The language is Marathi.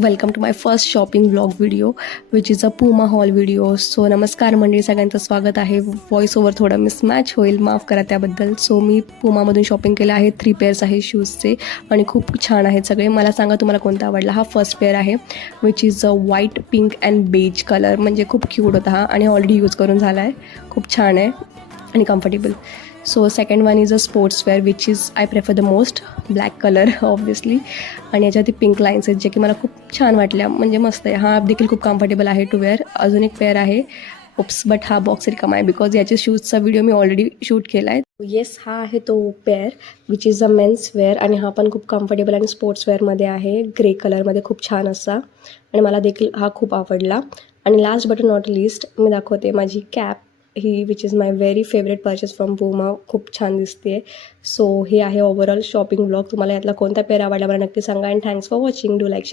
Welcome to my first shopping vlog video which is a Puma haul video. So नमस्कार मंडळी, सगळ्यांचं स्वागत आहे. व्हॉइस ओव्हर थोडा मिसमॅच होईल, माफ करा त्याबद्दल. सो मी पूमामधून शॉपिंग केलं आहे. 3 पेअर्स आहे शूजचे आणि खूप छान आहेत सगळे. मला सांगा तुम्हाला कोणता आवडला. हा फर्स्ट पेअर आहे which is a white pink and beige colour. म्हणजे खूप क्यूट होता हा आणि ऑलरेडी यूज करून झाला आहे. खूप छान आहे आणि comfortable. So second one is a sports wear which is I prefer the most, black colour obviously. आणि याच्यावरती पिंक लाईन्स आहेत जे की मला खूप छान वाटल्या, म्हणजे मस्त आहे. हा देखील खूप कम्फर्टेबल आहे टू वेअर. अजून एक पेअर आहे ओप्स, बट हा बॉक्स रिकामा आहे बिकॉज याचे शूजचा व्हिडिओ मी ऑलरेडी शूट केला आहे. येस, हा आहे तो pair which is a men's wear आणि हा पण खूप कम्फर्टेबल आणि स्पोर्ट्स वेअरमध्ये आहे. ग्रे कलरमध्ये खूप छान असा आणि मला देखील हा खूप आवडला. आणि लास्ट बट नॉट लिस्ट मी दाखवते माझी cap, he which is my very favourite purchase from Puma. खूप छान दिसते. सो हे आहे ओव्हरऑल शॉपिंग ब्लॉग. तुम्हाला यातला कोणता पेअर आवडला मला नक्की सांगा. And thanks for watching. Do like